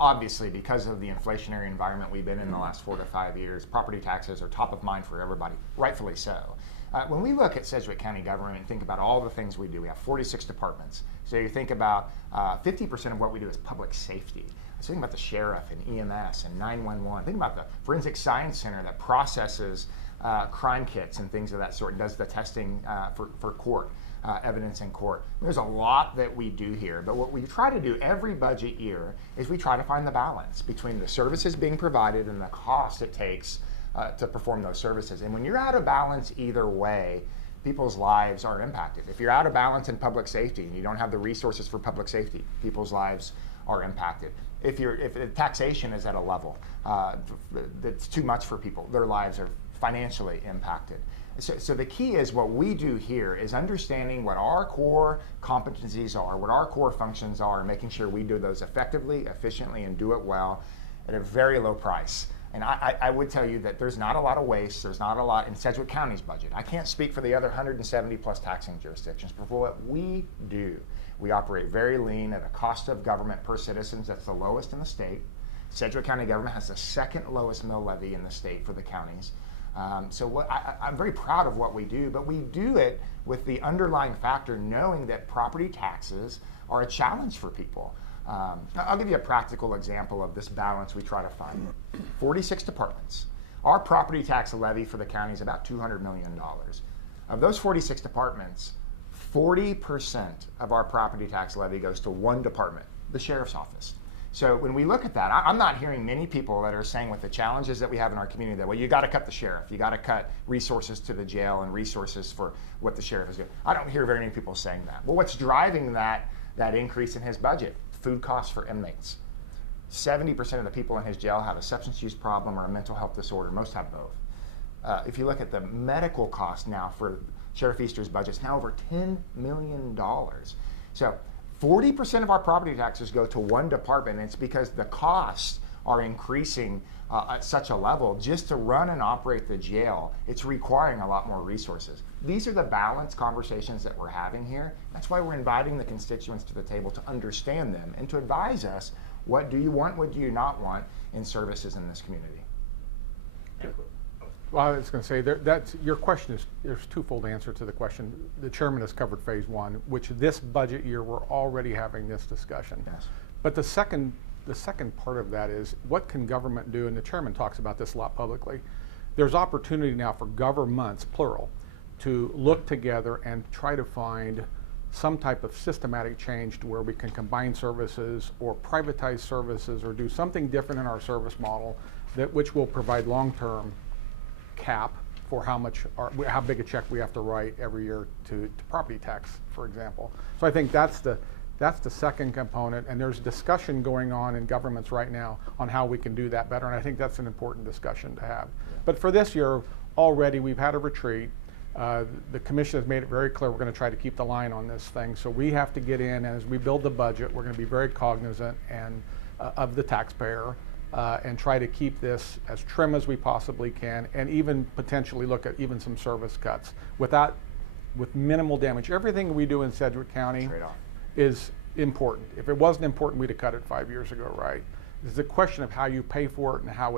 obviously, because of the inflationary environment we've been in the last 4 to 5 years, property taxes are top of mind for everybody, rightfully so. When we look at Sedgwick County government and think about all the things we do, we have 46 departments. So you think about 50% of what we do is public safety. So think about the sheriff and EMS and 911. Think about the Forensic Science Center that processes crime kits and things of that sort and does the testing for court. Evidence in court. There's a lot that we do here, but what we try to do every budget year is we try to find the balance between the services being provided and the cost it takes to perform those services. And when you're out of balance either way, people's lives are impacted. If you're out of balance in public safety and you don't have the resources for public safety, people's lives are impacted. If the taxation is at a level that's too much for people, their lives are financially impacted. So the key is what we do here is understanding what our core competencies are, what our core functions are, and making sure we do those effectively, efficiently, and do it well at a very low price. And I would tell you that there's not a lot of waste, there's not a lot in Sedgwick County's budget. I can't speak for the other 170 plus taxing jurisdictions, but for what we do, we operate very lean at a cost of government per citizen that's the lowest in the state. Sedgwick County government has the second lowest mill levy in the state for the counties. So I'm very proud of what we do, but we do it with the underlying factor knowing that property taxes are a challenge for people. I'll give you a practical example of this balance we try to find. 46 departments. Our property tax levy for the county is about $200 million. Of those 46 departments, 40% of our property tax levy goes to one department, the sheriff's office. So when we look at that, I'm not hearing many people that are saying with the challenges that we have in our community that, well, you got to cut the sheriff, you got to cut resources to the jail and resources for what the sheriff is doing. I don't hear very many people saying that. Well, what's driving that increase in his budget? Food costs for inmates. 70% of the people in his jail have a substance use problem or a mental health disorder. Most have both. If you look at the medical cost now for Sheriff Easter's budget, it's now over $10 million. So 40% of our property taxes go to one department, and it's because the costs are increasing at such a level. Just to run and operate the jail, it's requiring a lot more resources. These are the balanced conversations that we're having here. That's why we're inviting the constituents to the table to understand them and to advise us, what do you want, what do you not want in services in this community? Well, I was going to say, that's your question is, there's a twofold answer to the question. The chairman has covered phase one, which this budget year we're already having this discussion. Yes. But the second part of that is, what can government do? And the chairman talks about this a lot publicly. There's opportunity now for governments, plural, to look together and try to find some type of systematic change to where we can combine services or privatize services or do something different in our service model which will provide long-term cap for how big a check we have to write every year to property tax, for example. So I think that's the second component, and there's discussion going on in governments right now on how we can do that better, and I think that's an important discussion to have. But for this year, already we've had a retreat. The commission has made it very clear we're going to try to keep the line on this thing, so we have to get in, and as we build the budget, we're going to be very cognizant of the taxpayer and try to keep this as trim as we possibly can, and even potentially look at even some service cuts with minimal damage. Everything we do in Sedgwick County is important. If it wasn't important, we'd have cut it 5 years ago, right? It's a question of how you pay for it and how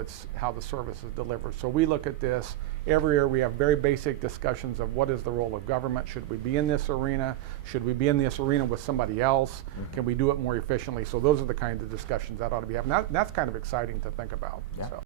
the service is delivered. So we look at this every year. We have very basic discussions of what is the role of government. Should we be in this arena? Should we be in this arena with somebody else? Mm-hmm. Can we do it more efficiently? So those are the kinds of discussions that ought to be happening. That's kind of exciting to think about. Yeah. So.